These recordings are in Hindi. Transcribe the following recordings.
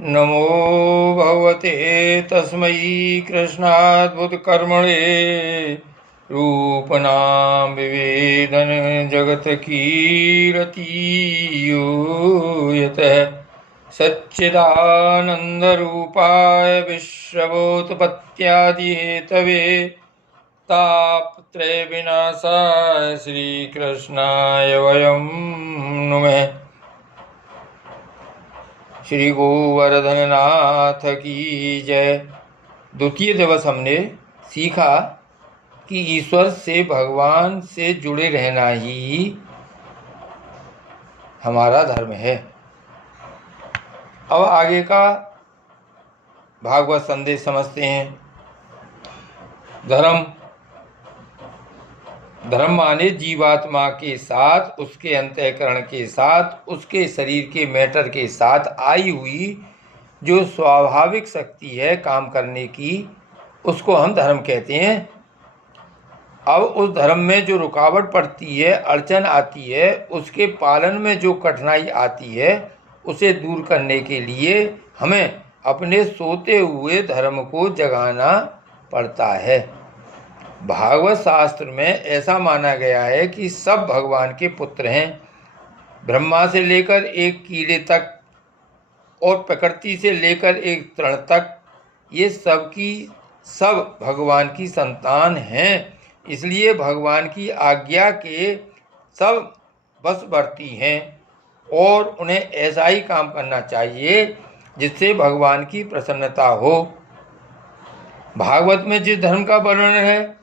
नमो भगवते तस्मै कृष्णाद्भुतकर्मणे रूपनां विवेदन जगत कीरतीयो यतः सच्चिदानन्दरूपाय विश्वभूतपत्यादिहेतवे तापत्रय विनाशाय श्रीकृष्णाय वयं नुमः। श्री गोवर्धन नाथ की जय। द्वितीय दिवस हमने सीखा कि ईश्वर से, भगवान से जुड़े रहना ही हमारा धर्म है। अब आगे का भागवत संदेश समझते हैं। धर्म माने जीवात्मा के साथ, उसके अंतःकरण के साथ, उसके शरीर के मैटर के साथ आई हुई जो स्वाभाविक शक्ति है काम करने की, उसको हम धर्म कहते हैं। अब उस धर्म में जो रुकावट पड़ती है, अड़चन आती है, उसके पालन में जो कठिनाई आती है, उसे दूर करने के लिए हमें अपने सोते हुए धर्म को जगाना पड़ता है। भागवत शास्त्र में ऐसा माना गया है कि सब भगवान के पुत्र हैं। ब्रह्मा से लेकर एक कीड़े तक और प्रकृति से लेकर एक तृण तक, ये सब की सब भगवान की संतान हैं। इसलिए भगवान की आज्ञा के सब बशवर्ती हैं और उन्हें ऐसा ही काम करना चाहिए जिससे भगवान की प्रसन्नता हो। भागवत में जिस धर्म का वर्णन है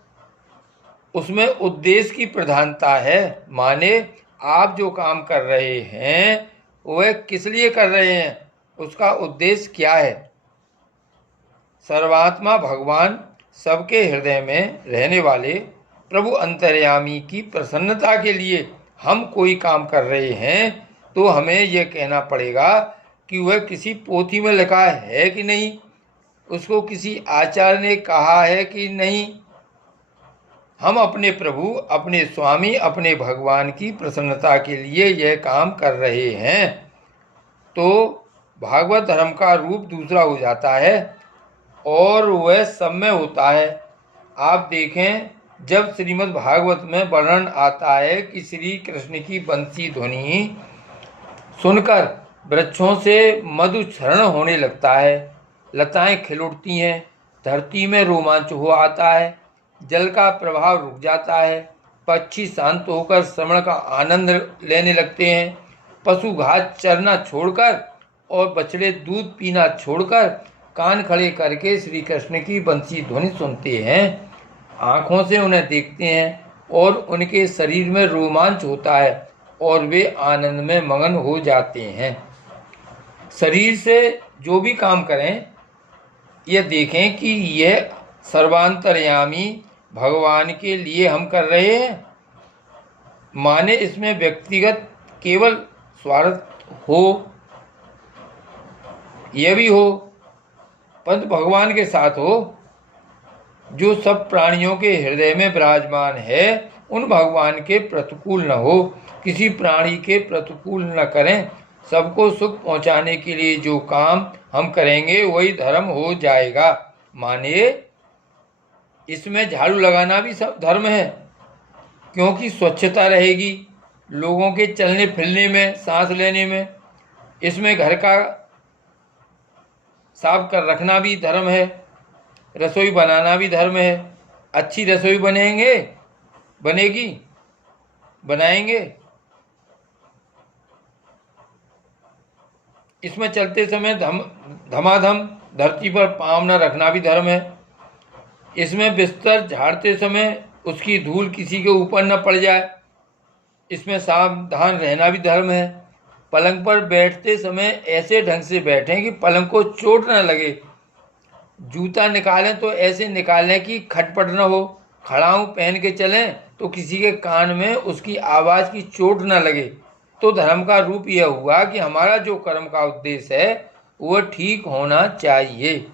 उसमें उद्देश्य की प्रधानता है। माने आप जो काम कर रहे हैं वह किस लिए कर रहे हैं, उसका उद्देश्य क्या है। सर्वात्मा भगवान सबके हृदय में रहने वाले प्रभु अंतर्यामी की प्रसन्नता के लिए हम कोई काम कर रहे हैं तो हमें यह कहना पड़ेगा कि वह किसी पोथी में लिखा है कि नहीं, उसको किसी आचार्य ने कहा है कि नहीं। हम अपने प्रभु, अपने स्वामी, अपने भगवान की प्रसन्नता के लिए यह काम कर रहे हैं। तो भागवत धर्म का रूप दूसरा हो जाता है और वह सब में होता है। आप देखें, जब श्रीमद् भागवत में वर्णन आता है कि श्री कृष्ण की बंसी ध्वनि सुनकर वृक्षों से मधुक्षरण होने लगता है, लताएं खिल उठती हैं, धरती में रोमांच हो आता है, जल का प्रभाव रुक जाता है, पक्षी शांत होकर श्रवण का आनंद लेने लगते हैं, पशु घास चरना छोड़कर और बछड़े दूध पीना छोड़कर कान खड़े करके श्री कृष्ण की बंसी ध्वनि सुनते हैं, आँखों से उन्हें देखते हैं और उनके शरीर में रोमांच होता है और वे आनंद में मगन हो जाते हैं। शरीर से जो भी काम करें, यह देखें कि यह सर्वांतर्यामी भगवान के लिए हम कर रहे हैं। माने इसमें व्यक्तिगत केवल स्वार्थ हो, यह भी हो, परंतु भगवान के साथ हो, जो सब प्राणियों के हृदय में विराजमान है, उन भगवान के प्रतिकूल न हो, किसी प्राणी के प्रतिकूल न करें। सबको सुख पहुंचाने के लिए जो काम हम करेंगे वही धर्म हो जाएगा। माने इसमें झाड़ू लगाना भी सब धर्म है, क्योंकि स्वच्छता रहेगी लोगों के चलने फिरने में, सांस लेने में। इसमें घर का साफ कर रखना भी धर्म है, रसोई बनाना भी धर्म है। अच्छी रसोई बनाएंगे। इसमें चलते समय धमाधम धरती पर पाँव न रखना भी धर्म है। इसमें बिस्तर झाड़ते समय उसकी धूल किसी के ऊपर न पड़ जाए, इसमें सावधान रहना भी धर्म है। पलंग पर बैठते समय ऐसे ढंग से बैठें कि पलंग को चोट न लगे। जूता निकालें तो ऐसे निकालें कि खटपट न हो। खड़ाऊँ पहन के चलें तो किसी के कान में उसकी आवाज़ की चोट न लगे। तो धर्म का रूप यह हुआ कि हमारा जो कर्म का उद्देश्य है वह ठीक होना चाहिए।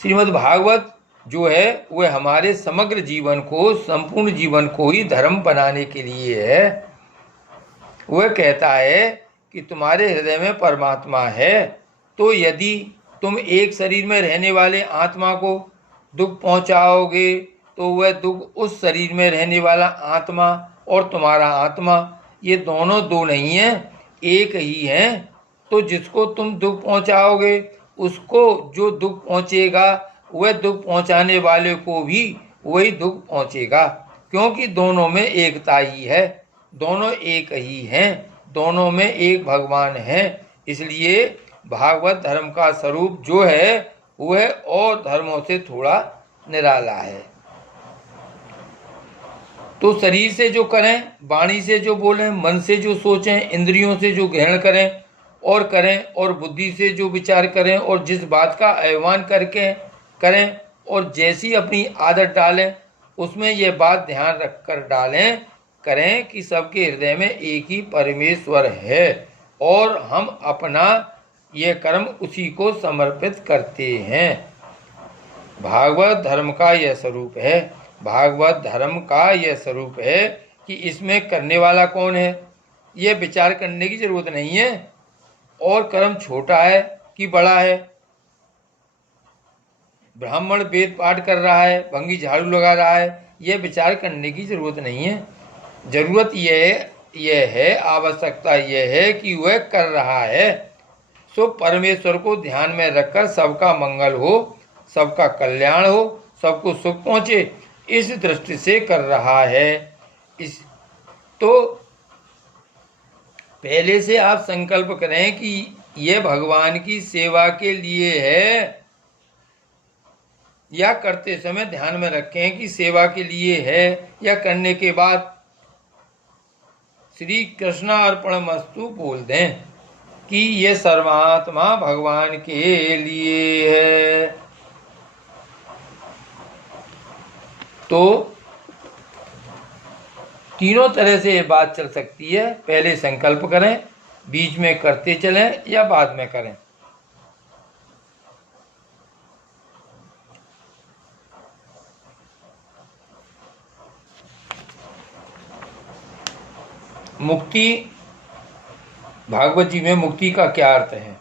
श्रीमद् भागवत जो है वह हमारे समग्र जीवन को, संपूर्ण जीवन को ही धर्म बनाने के लिए है। वह कहता है कि तुम्हारे हृदय में परमात्मा है, तो यदि तुम एक शरीर में रहने वाले आत्मा को दुख पहुंचाओगे तो वह दुख उस शरीर में रहने वाला आत्मा और तुम्हारा आत्मा, ये दोनों दो नहीं है, एक ही है। तो जिसको तुम दुख पहुंचाओगे उसको जो दुख पहुंचेगा वह दुख पहुंचाने वाले को भी वही दुख पहुंचेगा, क्योंकि दोनों में एकता ही है, दोनों एक ही हैं, दोनों में एक भगवान है। इसलिए भागवत धर्म का स्वरूप जो है वह और धर्मों से थोड़ा निराला है। तो शरीर से जो करें, वाणी से जो बोलें, मन से जो सोचें, इंद्रियों से जो ग्रहण करें और बुद्धि से जो विचार करें और जिस बात का आह्वान करके करें और जैसी अपनी आदत डालें उसमें यह बात ध्यान रखकर करें कि सबके हृदय में एक ही परमेश्वर है और हम अपना यह कर्म उसी को समर्पित करते हैं। भागवत धर्म का यह स्वरूप है। भागवत धर्म का यह स्वरूप है कि इसमें करने वाला कौन है, यह विचार करने की जरूरत नहीं है। और कर्म छोटा है कि बड़ा है, ब्राह्मण वेद पाठ कर रहा है, भंगी झाड़ू लगा रहा है, यह विचार करने की जरूरत नहीं है। जरूरत यह है, आवश्यकता यह है कि वह कर रहा है सो परमेश्वर को ध्यान में रखकर सबका मंगल हो, सबका कल्याण हो, सबको सुख पहुंचे, इस दृष्टि से कर रहा है। तो पहले से आप संकल्प करें कि यह भगवान की सेवा के लिए है, या करते समय ध्यान में रखें कि सेवा के लिए है, या करने के बाद श्री कृष्णार्पणमस्तु बोल दें कि यह सर्वात्मा भगवान के लिए है। तो तीनों तरह से ये बात चल सकती है। पहले संकल्प करें, बीच में करते चलें या बाद में करें। मुक्ति, भागवत जी में मुक्ति का क्या अर्थ है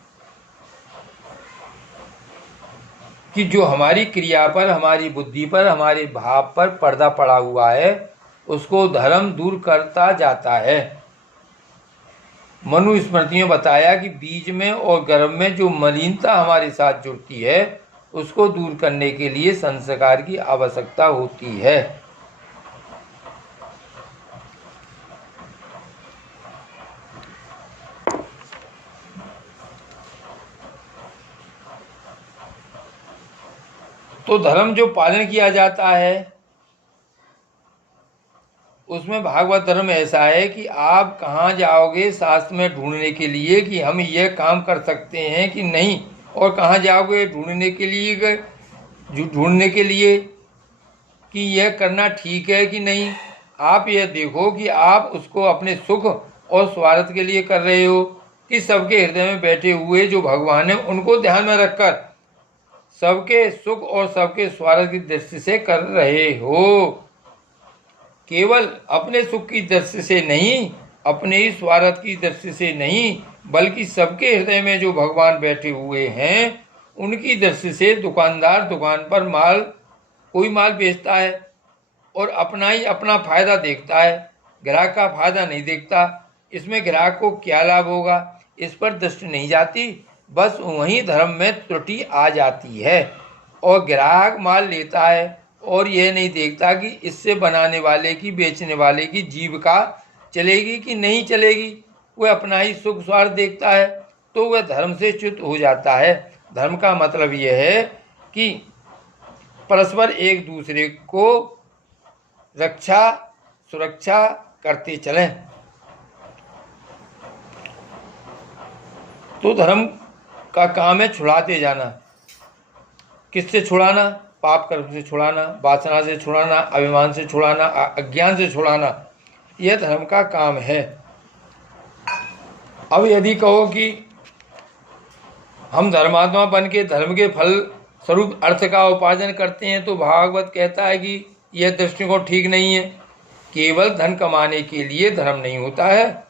कि जो हमारी क्रिया पर, हमारी बुद्धि पर, हमारे भाव पर पर्दा पड़ा हुआ है उसको धर्म दूर करता जाता है। मनु स्मृति में बताया कि बीज में और गर्भ में जो मलिनता हमारे साथ जुड़ती है उसको दूर करने के लिए संस्कार की आवश्यकता होती है। तो धर्म जो पालन किया जाता है उसमें भागवत धर्म ऐसा है कि आप कहाँ जाओगे शास्त्र में ढूंढने के लिए कि हम यह काम कर सकते हैं कि नहीं, और कहाँ जाओगे ढूंढने के लिए कि यह करना ठीक है कि नहीं। आप यह देखो कि आप उसको अपने सुख और स्वार्थ के लिए कर रहे हो कि सबके हृदय में बैठे हुए जो भगवान है उनको ध्यान में रखकर सबके सुख और सबके स्वार्थ की दृष्टि से कर रहे हो। केवल अपने सुख की दृष्टि से नहीं, अपने ही स्वार्थ की दृष्टि से नहीं, बल्कि सबके हृदय में जो भगवान बैठे हुए हैं उनकी दृष्टि से। दुकानदार दुकान पर कोई माल बेचता है और अपना ही अपना फायदा देखता है, ग्राहक का फायदा नहीं देखता। इसमें ग्राहक को क्या लाभ होगा, इस पर दृष्टि नहीं जाती। बस वहीं धर्म में त्रुटि आ जाती है और ग्राहक माल लेता है और यह नहीं देखता कि इससे बनाने वाले की, बेचने वाले की जीविका चलेगी कि नहीं चलेगी। वह अपना ही सुख स्वार्थ देखता है तो वह धर्म से च्युत हो जाता है। धर्म का मतलब यह है कि परस्पर एक दूसरे को रक्षा सुरक्षा करते चलें। तो धर्म का काम है छुड़ाते जाना। किससे छुड़ाना? पाप कर्म से छुड़ाना, वासना से छुड़ाना, अभिमान से छुड़ाना, अज्ञान से छुड़ाना, यह धर्म का काम है। अब यदि कहो कि हम धर्मात्मा बन के धर्म के फल स्वरूप अर्थ का उपार्जन करते हैं, तो भागवत कहता है कि यह दृष्टिकोण ठीक नहीं है। केवल धन कमाने के लिए धर्म नहीं होता है।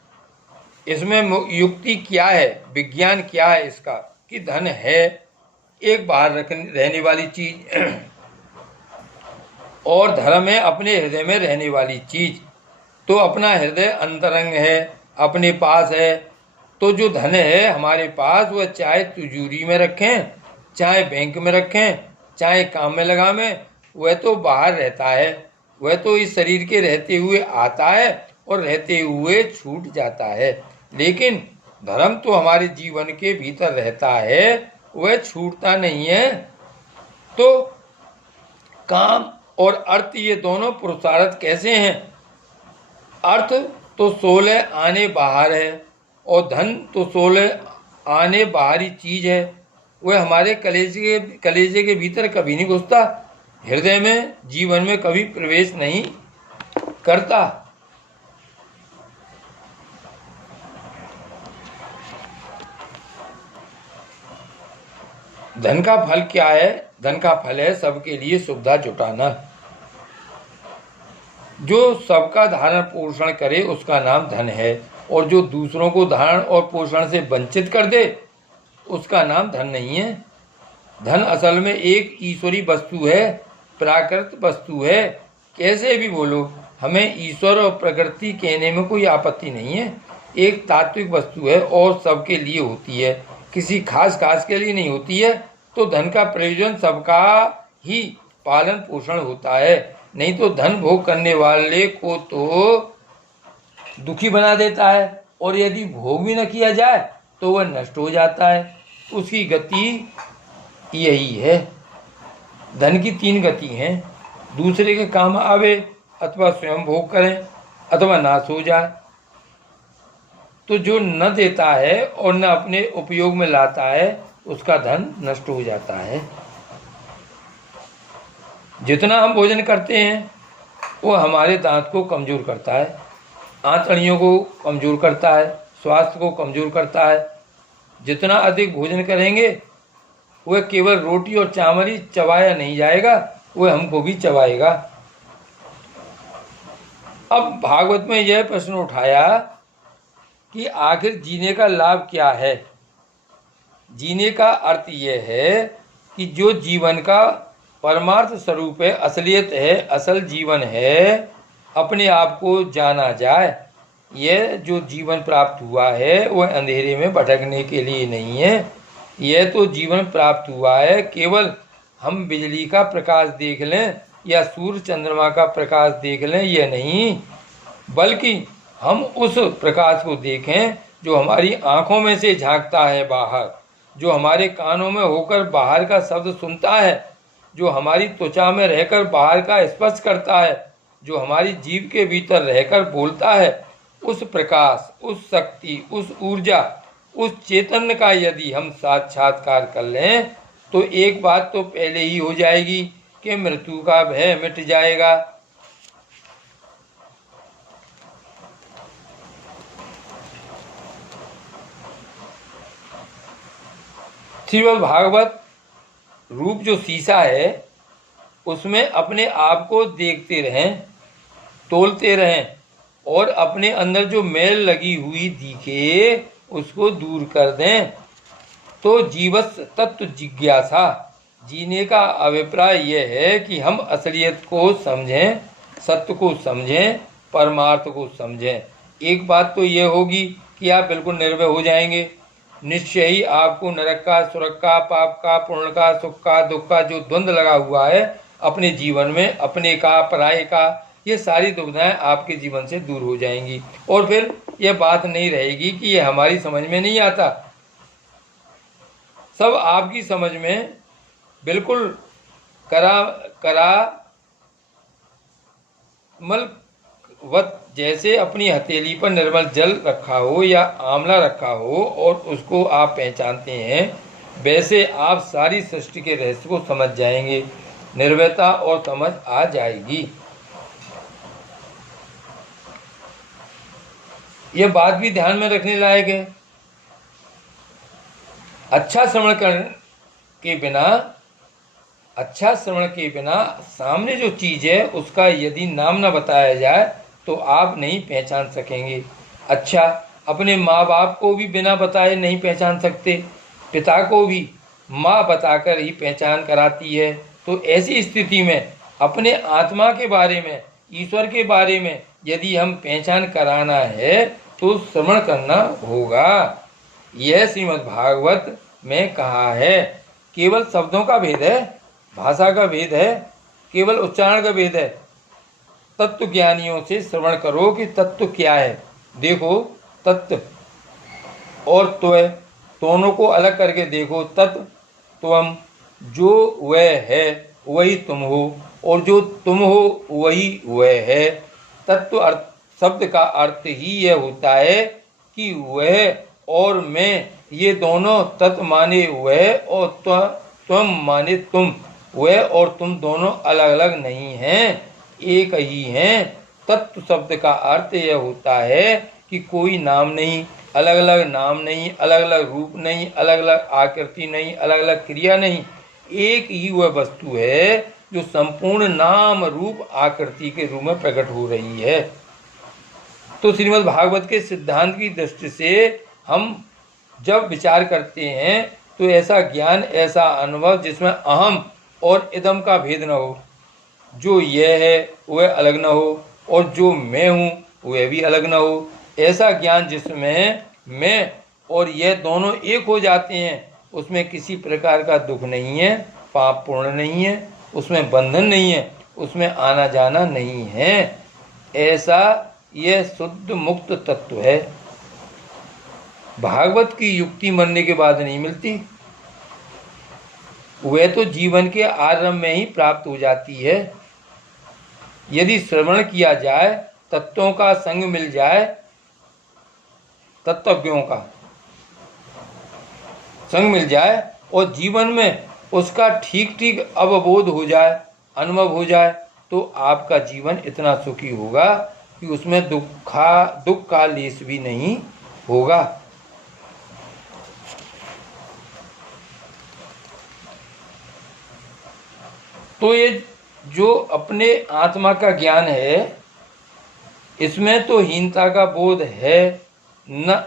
इसमें युक्ति क्या है, विज्ञान क्या है इसका, कि धन है एक बाहर रहने वाली चीज और धर्म है अपने हृदय में रहने वाली चीज। तो अपना हृदय अंतरंग है, अपने पास है। तो जो धन है हमारे पास, वह चाहे तिजोरी में रखें, चाहे बैंक में रखें, चाहे काम में लगावें, वह तो बाहर रहता है। वह तो इस शरीर के रहते हुए आता है और रहते हुए छूट जाता है। लेकिन धर्म तो हमारे जीवन के भीतर रहता है, वह छूटता नहीं है। तो काम और अर्थ ये दोनों पुरुषार्थ कैसे हैं? अर्थ तो 16 आने बाहर है और धन तो 16 आने बाहरी चीज है। वह हमारे कलेजे के भीतर कभी नहीं घुसता, हृदय में, जीवन में कभी प्रवेश नहीं करता। धन का फल क्या है? धन का फल है सबके लिए सुविधा जुटाना। जो सबका धारण पोषण करे उसका नाम धन है, और जो दूसरों को धारण और पोषण से वंचित कर दे उसका नाम धन नहीं है। धन असल में एक ईश्वरी वस्तु है, प्राकृत वस्तु है। कैसे भी बोलो, हमें ईश्वर और प्रकृति कहने में कोई आपत्ति नहीं है। एक तात्विक वस्तु है और सबके लिए होती है, किसी खास के लिए नहीं होती है। तो धन का प्रयोजन सबका ही पालन पोषण होता है। नहीं तो धन भोग करने वाले को तो दुखी बना देता है, और यदि भोग भी न किया जाए तो वह नष्ट हो जाता है। उसकी गति यही है। धन की 3 गति हैं, दूसरे के काम आवे, अथवा स्वयं भोग करें, अथवा नाश हो जाए। तो जो न देता है और न अपने उपयोग में लाता है उसका धन नष्ट हो जाता है। जितना हम भोजन करते हैं वो हमारे दांत को कमजोर करता है, आंतड़ियों को कमजोर करता है, स्वास्थ्य को कमजोर करता है। जितना अधिक भोजन करेंगे वह केवल रोटी और चावल ही चबाया नहीं जाएगा, वह हमको भी चबाएगा। अब भागवत में यह प्रश्न उठाया कि आखिर जीने का लाभ क्या है। जीने का अर्थ यह है कि जो जीवन का परमार्थ स्वरूप है, असलियत है, असल जीवन है, अपने आप को जाना जाए। यह जो जीवन प्राप्त हुआ है वह अंधेरे में भटकने के लिए नहीं है। यह तो जीवन प्राप्त हुआ है केवल हम बिजली का प्रकाश देख लें या सूर्य चंद्रमा का प्रकाश देख लें, यह नहीं, बल्कि हम उस प्रकाश को देखें जो हमारी आँखों में से झांकता है बाहर, जो हमारे कानों में होकर बाहर का शब्द सुनता है, जो हमारी त्वचा में रहकर बाहर का स्पर्श करता है, जो हमारी जीभ के भीतर रहकर बोलता है। उस प्रकाश, उस शक्ति, उस ऊर्जा, उस चैतन्य का यदि हम साक्षात्कार कर लें तो एक बात तो पहले ही हो जाएगी कि मृत्यु का भय मिट जाएगा। श्रीमद् भागवत रूप जो शीशा है उसमें अपने आप को देखते रहें, तोलते रहें, और अपने अंदर जो मैल लगी हुई दिखे उसको दूर कर दें। तो जीवस तत्व जिज्ञासा, जीने का अभिप्राय यह है कि हम असलियत को समझें, सत्य को समझें, परमार्थ को समझें। एक बात तो यह होगी कि आप बिल्कुल निर्भय हो जाएंगे। निश्चय ही आपको नरक का, स्वर्ग का, पाप का, पुण्य का, सुख का, दुख का जो द्वंद्व लगा हुआ है अपने जीवन में, अपने का, पराये का, ये सारी दुविधाएं आपके जीवन से दूर हो जाएंगी। और फिर यह बात नहीं रहेगी कि ये हमारी समझ में नहीं आता, सब आपकी समझ में बिल्कुल करामलवत, जैसे अपनी हथेली पर निर्मल जल रखा हो या आंवला रखा हो और उसको आप पहचानते हैं, वैसे आप सारी सृष्टि के रहस्य को समझ जाएंगे। निर्भयता और समझ आ जाएगी। यह बात भी ध्यान में रखने लायक है। अच्छा श्रवण के बिना सामने जो चीज है उसका यदि नाम न बताया जाए तो आप नहीं पहचान सकेंगे। अच्छा, अपने माँ बाप को भी बिना बताए नहीं पहचान सकते, पिता को भी माँ बताकर ही पहचान कराती है। तो ऐसी स्थिति में अपने आत्मा के बारे में, ईश्वर के बारे में यदि हम पहचान कराना है तो श्रवण करना होगा। यह श्रीमद् भागवत में कहा है। केवल शब्दों का भेद है, भाषा का भेद है, केवल उच्चारण का भेद है। तत्व ज्ञानियों से श्रवण करो कि तत्व क्या है। देखो, तत्व और त्वय दोनों को अलग करके देखो। तत्व त्वम, जो वह है वही तुम हो, और जो तुम हो वही वह है। तत्व अर्थ शब्द का अर्थ ही यह होता है कि वह और मैं, ये दोनों तत्व माने वह और त्वम माने तुम। वह और तुम दोनों अलग अलग नहीं हैं, एक ही हैं। तत्व शब्द का अर्थ यह होता है कि कोई नाम नहीं, अलग अलग नाम नहीं, अलग अलग रूप नहीं, अलग अलग आकृति नहीं, अलग अलग क्रिया नहीं। एक ही वह वस्तु है जो संपूर्ण नाम रूप आकृति के रूप में प्रकट हो रही है। तो श्रीमद् भागवत के सिद्धांत की दृष्टि से हम जब विचार करते हैं तो ऐसा ज्ञान, ऐसा अनुभव जिसमें अहम और इदम का भेद न हो, जो यह है वह अलग न हो और जो मैं हूँ वह भी अलग न हो। ऐसा ज्ञान जिसमें मैं और यह दोनों एक हो जाते हैं, उसमें किसी प्रकार का दुख नहीं है, पाप पूर्ण नहीं है, उसमें बंधन नहीं है, उसमें आना जाना नहीं है। ऐसा यह शुद्ध मुक्त तत्व है। भागवत की युक्ति मरने के बाद नहीं मिलती, वह तो जीवन के आरंभ में ही प्राप्त हो जाती है। यदि श्रवण किया जाए, तत्वों का संग मिल जाए, तत्वज्ञों का संग मिल जाए और जीवन में उसका ठीक ठीक अवबोध हो जाए, अनुभव हो जाए, तो आपका जीवन इतना सुखी होगा कि उसमें दुख का लेस भी नहीं होगा। तो ये जो अपने आत्मा का ज्ञान है, इसमें तो हीनता का बोध है न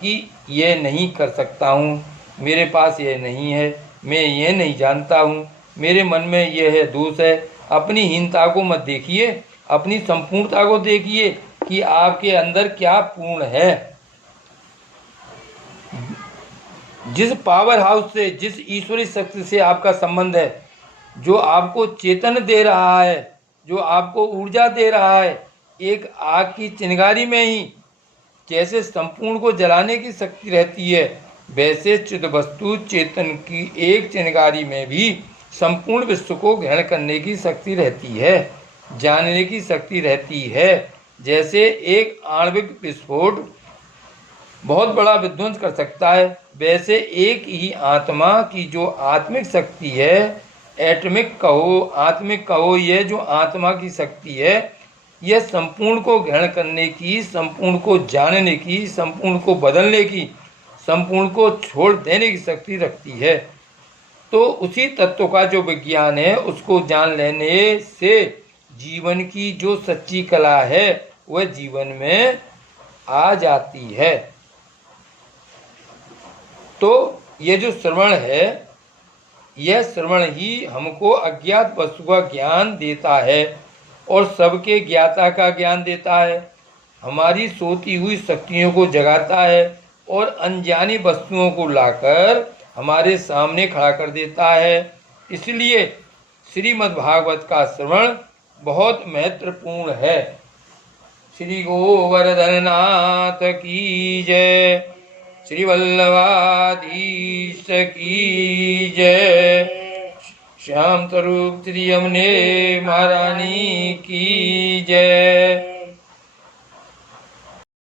कि यह नहीं कर सकता हूँ, मेरे पास यह नहीं है, मैं ये नहीं जानता हूँ, मेरे मन में यह है दोष है। अपनी हीनता को मत देखिए, अपनी संपूर्णता को देखिए कि आपके अंदर क्या पूर्ण है। जिस पावर हाउस से, जिस ईश्वरी शक्ति से आपका संबंध है, जो आपको चेतन दे रहा है, जो आपको ऊर्जा दे रहा है, एक आग की चिंगारी में ही जैसे संपूर्ण को जलाने की शक्ति रहती है, वैसे चिद वस्तु चेतन की एक चिंगारी में भी संपूर्ण विश्व को ग्रहण करने की शक्ति रहती है, जानने की शक्ति रहती है। जैसे एक आणविक विस्फोट बहुत बड़ा विध्वंस कर सकता है, वैसे एक ही आत्मा की जो आत्मिक शक्ति है, एटमिक कहो, आत्मिक कहो, यह जो आत्मा की शक्ति है, यह संपूर्ण को ग्रहण करने की, संपूर्ण को जानने की, संपूर्ण को बदलने की, संपूर्ण को छोड़ देने की शक्ति रखती है। तो उसी तत्व का जो विज्ञान है, उसको जान लेने से जीवन की जो सच्ची कला है वह जीवन में आ जाती है। तो यह जो श्रवण है, यह श्रवण ही हमको अज्ञात वस्तु का ज्ञान देता है और सबके ज्ञाता का ज्ञान देता है, हमारी सोती हुई शक्तियों को जगाता है और अनजानी वस्तुओं को लाकर हमारे सामने खड़ा कर देता है। इसलिए श्रीमद् भागवत का श्रवण बहुत महत्वपूर्ण है। श्री गोवर्धन नाथ की जय, श्री वल्लभाधीश की जय, श्याम स्वरूप श्री यमुने महारानी की जय।